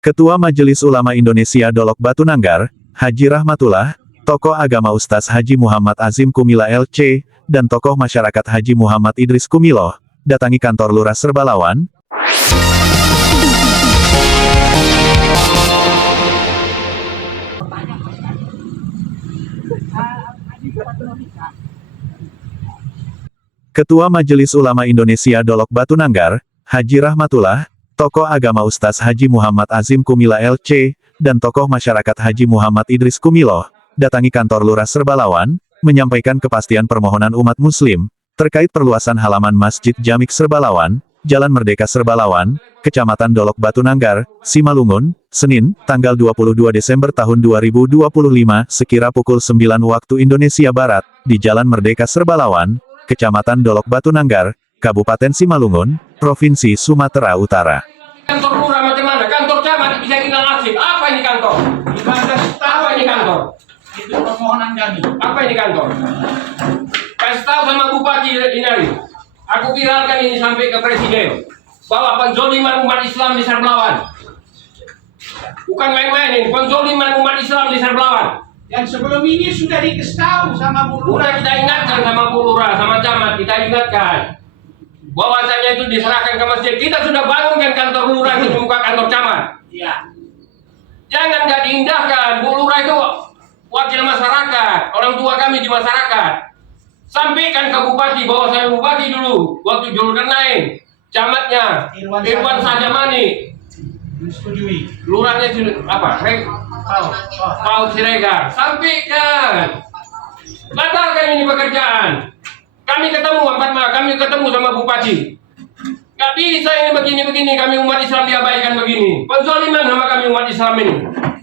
Ketua Majelis Ulama Indonesia Dolok Batu Nanggar, Haji Rahmatullah, tokoh agama Ustaz Haji Muhammad Azim Kumila LC, dan tokoh masyarakat Haji Muhammad Idris Kumilo, datangi kantor Lurah Serbalawan. Ketua Majelis Ulama Indonesia Dolok Batu Nanggar, Haji Rahmatullah, tokoh agama Ustaz Haji Muhammad Azim Kumila LC, dan tokoh masyarakat Haji Muhammad Idris Kumilo, datangi kantor Lurah Serbalawan, menyampaikan kepastian permohonan umat Muslim, terkait perluasan halaman Masjid Jamik Serbalawan, Jalan Merdeka Serbalawan, Kecamatan Dolok Batu Nanggar, Simalungun, Senin, tanggal 22 Desember tahun 2025, sekira pukul 9 waktu Indonesia Barat, di Jalan Merdeka Serbalawan, Kecamatan Dolok Batu Nanggar, Kabupaten Simalungun, Provinsi Sumatera Utara. Kantor lurah macam mana? Kantor camat bisa bilang asik. Apa ini kantor? Apa ini kantor? Itu permohonan kami. Apa ini kantor? Kasih tahu sama Bupati Inari. Aku viralkan ini sampai ke Presiden. Bahwa penzoliman umat Islam di Serbalawan. Bukan main-main ini, penzoliman umat Islam di Serbalawan. Dan sebelum ini sudah dikasih tahu sama Bu Lurah Lurah. kita ingatkan sama Bu Lurah, sama camat kita ingatkan. Bahwasanya itu diserahkan ke masjid. Kita sudah bangunkan kantor lurah di muka kantor camat. Iya. Jangan nggak diindahkan. Bu Lurah itu wakil masyarakat, orang tua kami di masyarakat. Sampaikan ke Bupati bahwa saya Bupati dulu, waktu Zulkarnain, camatnya Irwan Sajamani, Menyetujui. lurahnya apa? Paul Siregar. Sampaikan. Batalkan ini pekerjaan. Kami ketemu kami ketemu sama Bupati. Gak bisa ini begini-begini, kami umat Islam diabaikan begini. Penzoliman sama kami umat Islam ini.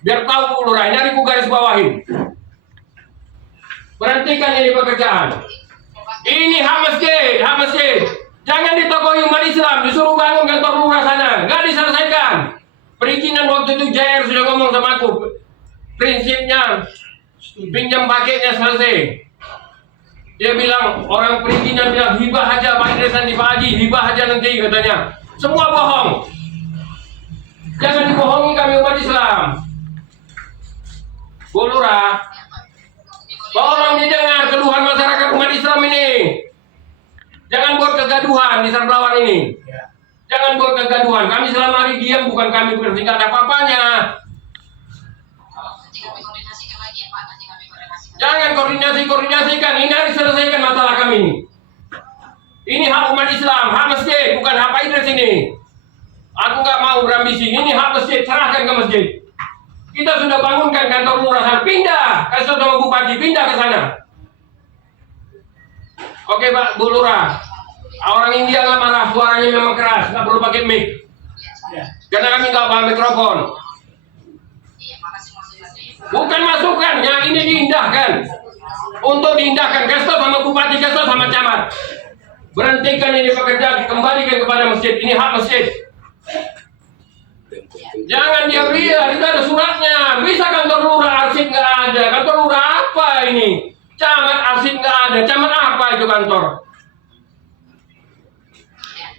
Biar tahu Bu Lurah, ini aku garis bawahi. Berhentikan ini pekerjaan. Ini hak masjid, hak masjid. Jangan ditokoi umat Islam, disuruh bangun kantor lurah sana. Gak diselesaikan. Perizinan waktu itu JR sudah ngomong sama aku. Prinsipnya, pinjam paketnya selesai. Dia bilang, orang perizinan bilang, hibah aja Pak Idris nanti Pak Haji, hibah aja nanti katanya. Semua bohong. Jangan dibohongi kami umat Islam. Bu Lurah, tolong didengar keluhan masyarakat umat Islam ini. Jangan buat kegaduhan di Serbalawan ini. Jangan buat kegaduhan. Kami selama hari diam, bukan kami bertingkat apa-apanya. Jangan koordinasikan. Ini harus selesaikan masalah kami ini. Ini hak umat Islam, hak masjid, bukan hak Pak Idris ini. Aku nggak mau berambisi. Ini hak masjid, serahkan ke masjid. Kita sudah bangunkan kantor lurah sana. Pindah, kasih tahu sama Bupati, pindah ke sana. Oke Pak, Bu Lurah. Orang India nggak marah, suaranya memang keras, nggak perlu pakai mic. Karena kami nggak bawa mikrofon. Bukan masukan, yang ini diindahkan. Untuk diindahkan, kasih tahu sama Bupati, kasih tahu sama camat. Berhentikan ini pekerjaan, kembalikan kepada masjid. Ini hak masjid. Jangan diam-diam, itu ada suratnya. Bisa kantor lurah arsip nggak ada. Kantor lurah apa ini? Camat arsip nggak ada. Camat apa itu kantor?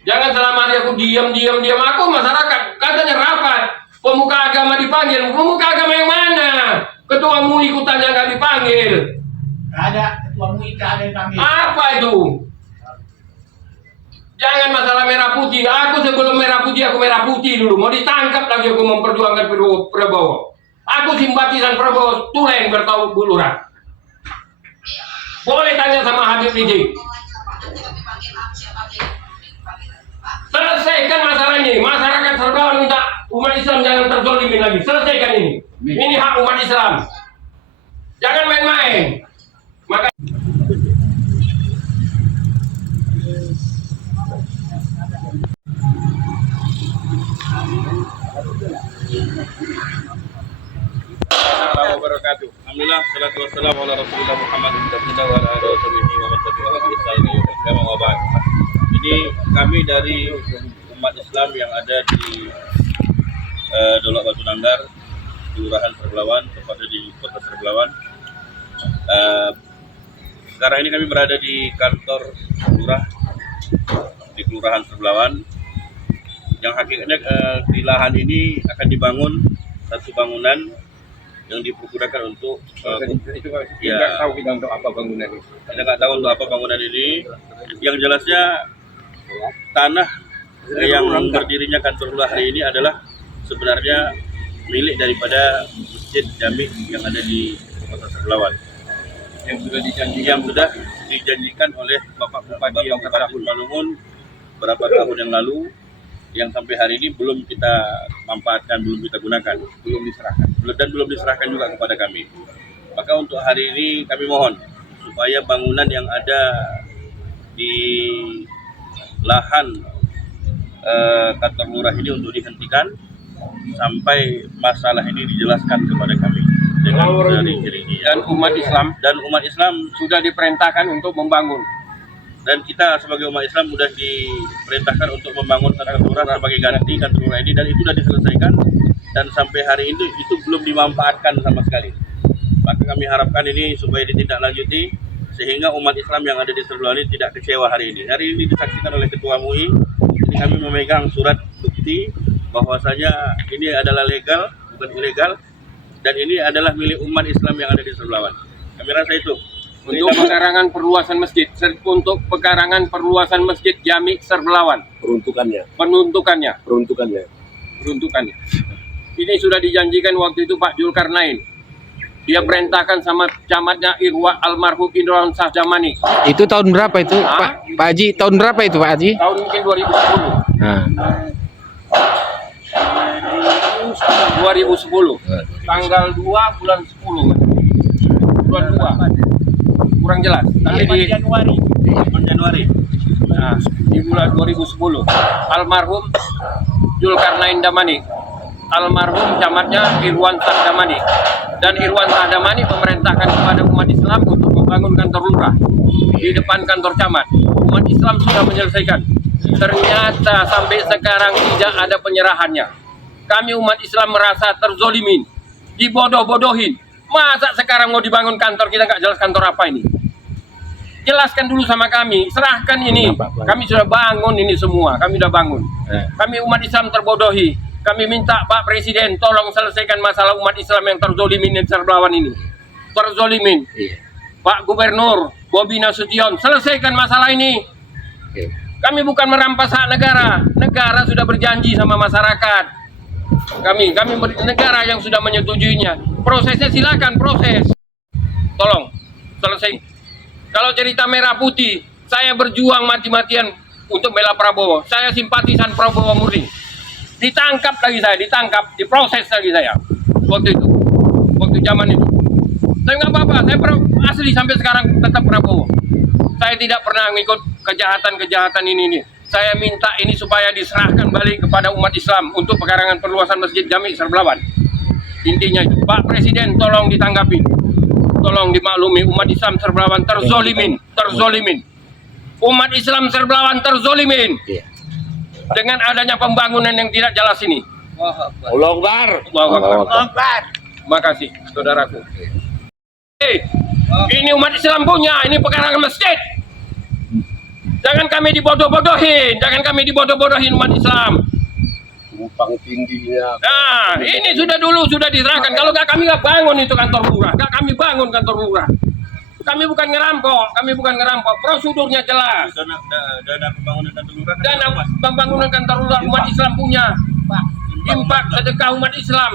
Jangan selama hari aku diam. Aku masyarakat, katanya rapat. Pemuka agama dipanggil. Pemuka agama yang mana? Ketua MUI ikutannya nggak dipanggil. Nggak ada ketua MUI, nggak ada yang panggil. Apa itu? Jangan masalah merah putih. Aku sebelum merah putih, aku merah putih dulu. Mau ditangkap lagi aku memperjuangkan Prabowo. Aku simpatisan Prabowo, tulen bertahu Bu Lurah. Boleh tanya sama Habib Rizik. Selesaikan masalah ini. Masyarakat Serbalawan minta umat Islam jangan terzolimin lagi. Selesaikan ini. Ini hak umat Islam. Jangan main-main. Maka Alhamdulillah, salatu wassalamu ala Rasulillah Muhammad wa ala alihi wa man tabi'ahu bi ihsan ila yaumil qiyamah wa ba'd. Ini kami dari umat Islam yang ada di Dolok Batu Nanggar, Kelurahan Serbalawan, tepatnya di Kota Serbalawan. Sekarang ini kami berada di kantor lurah di Kelurahan Serbalawan. Yang hakikatnya di lahan ini akan dibangun satu bangunan yang dipergunakan untuk Kita nggak tahu kita untuk apa bangunan ini. kita nggak tahu untuk apa bangunan ini. Yang jelasnya tanah yang berdirinya kantor lurah hari ini adalah sebenarnya milik daripada Masjid Jami yang ada di Kota Serbelawan, Yang sudah dijanjikan. yang sudah dijanjikan oleh Bapak Bupati yang Bupati Malungun beberapa tahun yang lalu, yang sampai hari ini belum kita manfaatkan, belum kita gunakan, Belum diserahkan. belum diserahkan juga kepada kami. Maka untuk hari ini kami mohon supaya bangunan yang ada di lahan kantor lurah ini untuk dihentikan sampai masalah ini dijelaskan kepada kami dengan rinci-rinci. Dan umat Islam sudah diperintahkan untuk membangun. Dan kita sebagai umat Islam sudah diperintahkan untuk membangun kantor lurah sebagai ganti kantor lurah ini, dan itu sudah diselesaikan, dan sampai hari ini itu belum dimanfaatkan sama sekali. Maka kami harapkan ini supaya ditindaklanjuti sehingga umat Islam yang ada di Serbelawan ini tidak kecewa hari ini. Hari ini disaksikan oleh Ketua MUI. Ini kami memegang surat bukti bahwasanya ini adalah legal, bukan ilegal, dan ini adalah milik umat Islam yang ada di Serbelawan. Kami rasa itu. Untuk pekarangan perluasan masjid, untuk pekarangan perluasan masjid Jami Serbelawan. Peruntukannya. Ini sudah dijanjikan waktu itu Pak Zulkarnain. Dia perintahkan sama camatnya almarhum Indra Sahjamani. Itu tahun berapa itu, Pak Haji? Tahun berapa itu, Pak Haji? Tahun mungkin 2010. Nah, 2010. Tanggal 2 bulan 10. Bulan 2. Kurang jelas. Tapi di Januari. Januari. Nah, di bulan 2010 almarhum Zulkarnain Damani, almarhum camatnya Irwan Sahdamani, dan Irwan Sahdamani memerintahkan kepada umat Islam untuk membangun kantor lurah di depan kantor camat. Umat Islam sudah menyelesaikan. Ternyata sampai sekarang tidak ada penyerahannya. Kami umat Islam merasa terzolimin, dibodoh-bodohin. Masa sekarang mau dibangun kantor, kita nggak jelas kantor apa ini? Jelaskan dulu sama kami, serahkan ini. Kami sudah bangun ini semua, kami sudah bangun. Kami umat Islam terbodohi. Kami minta Pak Presiden tolong selesaikan masalah umat Islam yang terzolimin di Serbelawan ini. Terzolimin. Pak Gubernur Bobi Nasution, selesaikan masalah ini. Kami bukan merampas hak negara. Negara sudah berjanji sama masyarakat. Kami negara yang sudah menyetujuinya. Prosesnya silakan proses. Tolong selesai. Kalau cerita merah putih, saya berjuang mati-matian untuk bela Prabowo. Saya simpatisan Prabowo murni. Ditangkap lagi saya, diproses lagi saya. Waktu zaman itu. Saya nggak apa-apa, saya asli sampai sekarang tetap Prabowo. Saya tidak pernah ngikut kejahatan ini. Saya minta ini supaya diserahkan balik kepada umat Islam untuk pekarangan perluasan Masjid Jami Serbelawan. Intinya itu, Pak Presiden tolong ditanggapi, tolong dimaklumi, umat Islam Serbelawan terzolimin. Umat Islam Serbelawan terzolimin dengan adanya pembangunan yang tidak jelas ini. Allahu Akbar. Allahu Akbar. Terima kasih, saudaraku. Ini umat Islam punya, ini pekarangan masjid. Jangan kami dibodoh-bodohin, umat Islam. Tumpang tingginya. Nah, ini sudah diserahkan. Kalau nggak kami nggak bangun itu kantor lurah, nggak kami bangun kantor lurah. Kami bukan ngerampok, prosedurnya jelas. Dana pembangunan kantor lurah. Dana pembangunan kantor lurah umat Islam punya. Impak sedekah umat Islam.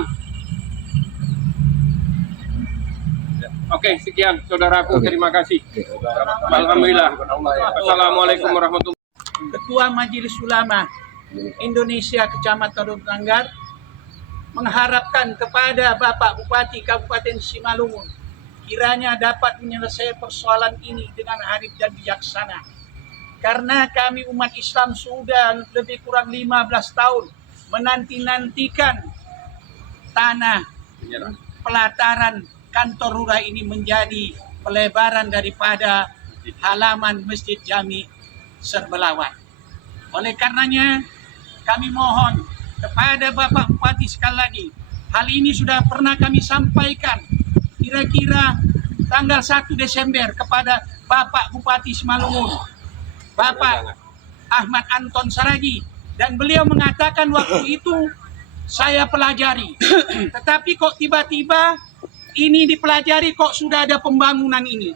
Oke, sekian saudaraku, terima kasih. Alhamdulillah. Assalamualaikum warahmatullahi wabarakatuh. Ketua Majelis Ulama Indonesia Kecamatan Nanggar mengharapkan kepada Bapak Bupati Kabupaten Simalungun kiranya dapat menyelesaikan persoalan ini dengan arif dan bijaksana. Karena kami umat Islam sudah lebih kurang 15 tahun menanti-nantikan tanah pelataran kantor lurah ini menjadi pelebaran daripada halaman Masjid Jami Serbelawan. Oleh karenanya kami mohon kepada Bapak Bupati sekali lagi, hal ini sudah pernah kami sampaikan kira-kira tanggal 1 Desember kepada Bapak Bupati Simalungun, Bapak Ahmad Anton Saragi, Dan beliau mengatakan waktu itu saya pelajari. Tetapi kok tiba-tiba ini dipelajari kok sudah ada pembangunan ini.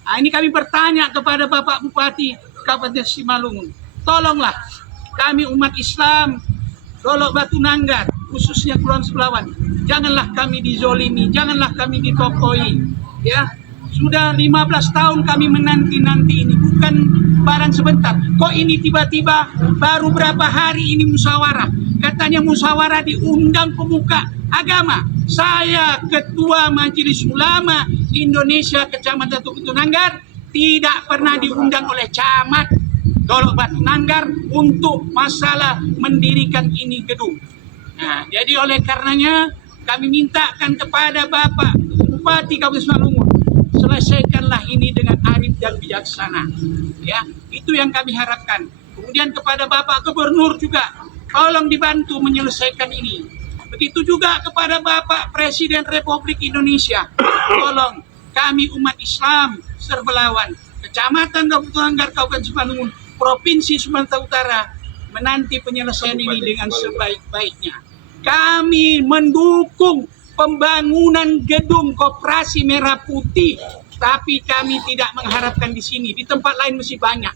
Nah, ini kami bertanya kepada Bapak Bupati Kabupaten Simalungun. Tolonglah kami umat Islam Dolok Batu Nanggar, khususnya Kepulauan Sulawan. Janganlah kami dizolimi, janganlah kami ditokoi. Ya, sudah 15 tahun kami menanti-nanti ini, bukan barang sebentar. Kok ini tiba-tiba baru berapa hari ini musyawarah? Katanya musyawarah diundang pemuka agama. Saya Ketua Majelis Ulama Indonesia Kecamatan Batu Nanggar tidak pernah diundang oleh camat Dolok Batu Nanggar untuk masalah mendirikan ini gedung. Nah, jadi oleh karenanya kami mintakan kepada Bapak Bupati Kabupaten Simalungun, selesaikanlah ini dengan arif dan bijaksana. Ya, itu yang kami harapkan. Kemudian kepada Bapak Gubernur juga, tolong dibantu menyelesaikan ini. Begitu juga kepada Bapak Presiden Republik Indonesia, tolong kami umat Islam Serbelawan, Kecamatan Batu Nanggar, Kabupaten Simalungun, Provinsi Sumatera Utara menanti penyelesaian ini dengan sebaik-baiknya. Kami mendukung pembangunan gedung Koperasi Merah Putih, tapi kami tidak mengharapkan di sini. Di tempat lain masih banyak,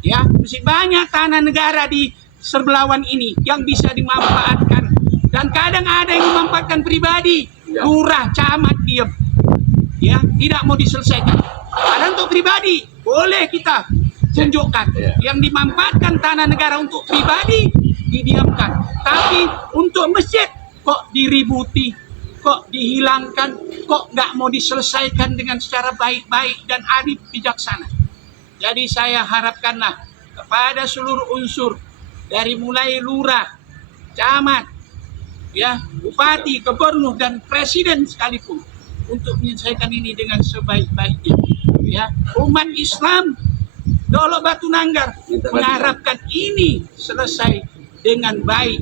ya, masih banyak tanah negara di Serbelawan ini yang bisa dimanfaatkan. Dan kadang ada yang memanfaatkan pribadi, lurah, camat diam, ya, tidak mau diselesaikan. Padahal untuk pribadi boleh kita tunjukkan. Yang dimanfaatkan tanah negara untuk pribadi didiamkan, tapi untuk masjid kok diributi, kok dihilangkan, kok nggak mau diselesaikan dengan secara baik-baik dan arif bijaksana. Jadi saya harapkanlah kepada seluruh unsur dari mulai lurah, camat, ya, bupati, gubernur dan presiden sekalipun untuk menyelesaikan ini dengan sebaik-baiknya. Ya, umat Islam Dolok Batu Nanggar mengharapkan ini selesai dengan baik,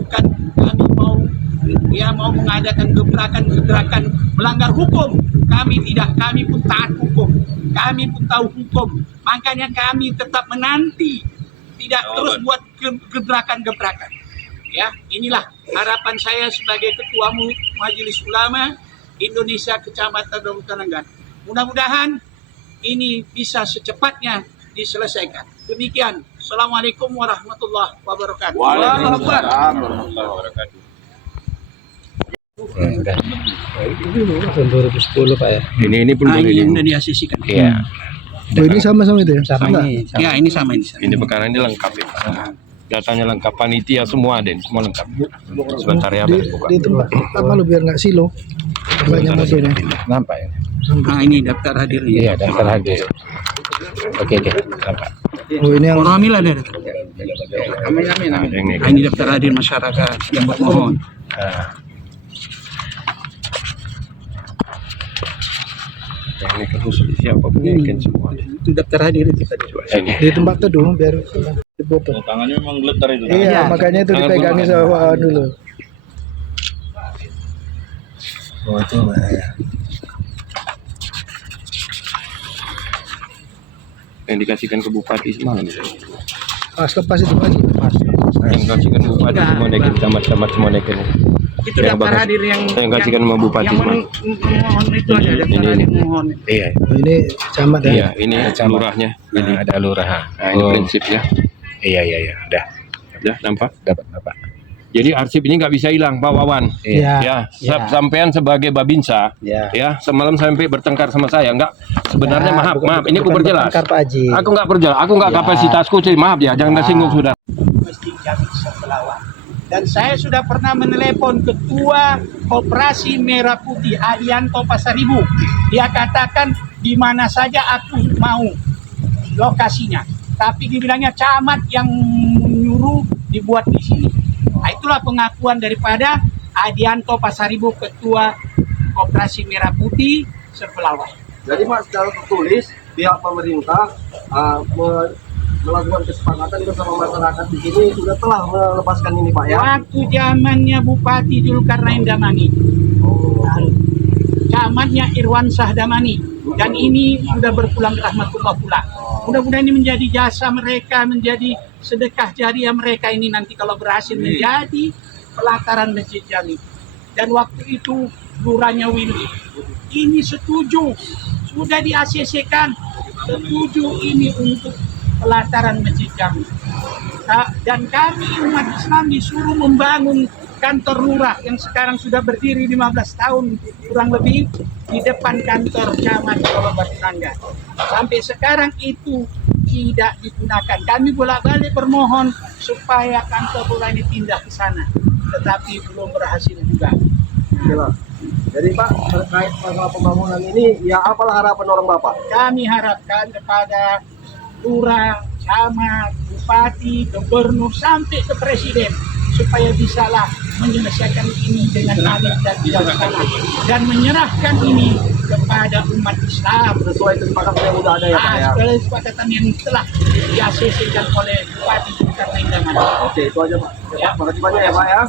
bukan kami mau mengadakan gebrakan melanggar hukum. Kami tidak, kami pun taat hukum, kami pun tahu hukum. Makanya kami tetap menanti, tidak terus buat gebrakan. Ya, inilah harapan saya sebagai Ketua Majelis Ulama Indonesia Kecamatan Batu Nanggar. Mudah-mudahan ini bisa secepatnya diselesaikan. Demikian. Assalamualaikum warahmatullahi wabarakatuh. Waalaikumsalam warahmatullahi wabarakatuh. Tahun 2010 Pak ya. Ini pun boleh Ini yang sudah diasisikan. Iya. ini sama-sama itu ya? Sama ini. Ya, ini sama ini. Ini perkara ini lengkap ya. Datanya lengkap, panitia semua ada, semua lengkap. Sebentar ya, buka. Di tempat apa lo biar nggak silo banyak motornya. Nampak ya? Nah, ini daftar hadirnya. Iya, daftar hadir. Oke, nampak. Oh ini yang Orang ada. Amin. Nah, ini daftar hadir masyarakat yang bermohon. Ini khusus siapa punya ikan semua. Itu daftar hadir itu tadi. di tempat teduh biar dipoto. Tangannya memang geletar itu. Iya, makanya itu Sangat dipegangi bermanfaat. sama Pak dulu. Oh, itu ya. Yang dikasihkan ke bupati semalam. Pas lepas itu lagi. Yang dikasihkan ke bupati semua dekin, camat-camat semua dekin. Itu Yang daftar bagus. hadir yang Yang kasihkan sama bupati yang semalam. memohon itu ada daftar Ini. hadir memohon. Iya. Oh, ini camat ya. Iya, ini Camat. lurahnya. Ini. Nah, ada lurah. Nah, ini prinsipnya. Iya. Udah. Ya, nampak? Dapat Bapak. Jadi arsip ini nggak bisa hilang, Pak Wawan. Iya. Ya, sampean sebagai Babinsa, Iya. ya semalam sampai bertengkar sama saya. Enggak, sebenarnya Ya, maaf, ini aku berjelas. bertengkar, Pak Haji. Aku nggak berjelas, aku nggak kapasitasku, jadi maaf ya, jangan tersinggung sudah. Mesti kami Serbelawan. Dan saya sudah pernah menelepon Ketua Koperasi Merah Putih Adianto Pasaribu. Dia katakan di mana saja aku mau lokasinya. Tapi dibilangnya camat yang menyuruh dibuat di sini. Nah, itulah pengakuan daripada Adianto Pasaribu, Ketua Koperasi Merah Putih Serbelawan. Jadi Mas, secara tertulis pihak pemerintah melakukan kesepakatan bersama masyarakat di sini sudah telah melepaskan ini Pak ya. Waktu zamannya Bupati Zulkarnain Damani, camatnya Irwansyah Damani, dan ini sudah berpulang ke rahmatullah pula. Mudah-mudahan ini menjadi jasa mereka, menjadi sedekah jariah mereka ini nanti kalau berhasil menjadi pelataran Masjid Jami. Dan waktu itu lurahnya Windy ini setuju, sudah di ACC-kan, setuju ini untuk pelataran Masjid Jami. Dan kami umat Islam disuruh membangun kantor lurah yang sekarang sudah berdiri 15 tahun kurang lebih di depan kantor camat Dolok Batu Nanggar. Sampai sekarang itu tidak digunakan. Kami bolak-balik bermohon supaya kantor lurah ini pindah ke sana, tetapi belum berhasil juga. Oke, Pak. Jadi Pak, terkait masalah pembangunan ini, ya apalah harapan orang Bapak? Kami harapkan kepada lurah, camat, bupati, gubernur sampai ke presiden supaya bisalah menyelesaikan ini dengan adil dan bijaksana dan menyerahkan ini kepada umat Islam Sesuai kesepakatan yang sudah ada ya Pak ya? kesepakatan yang telah diasesikan oleh Bupati Karta Indaman. Oke, itu aja Pak. Ya, Pak, makasih banyak ya Pak ya.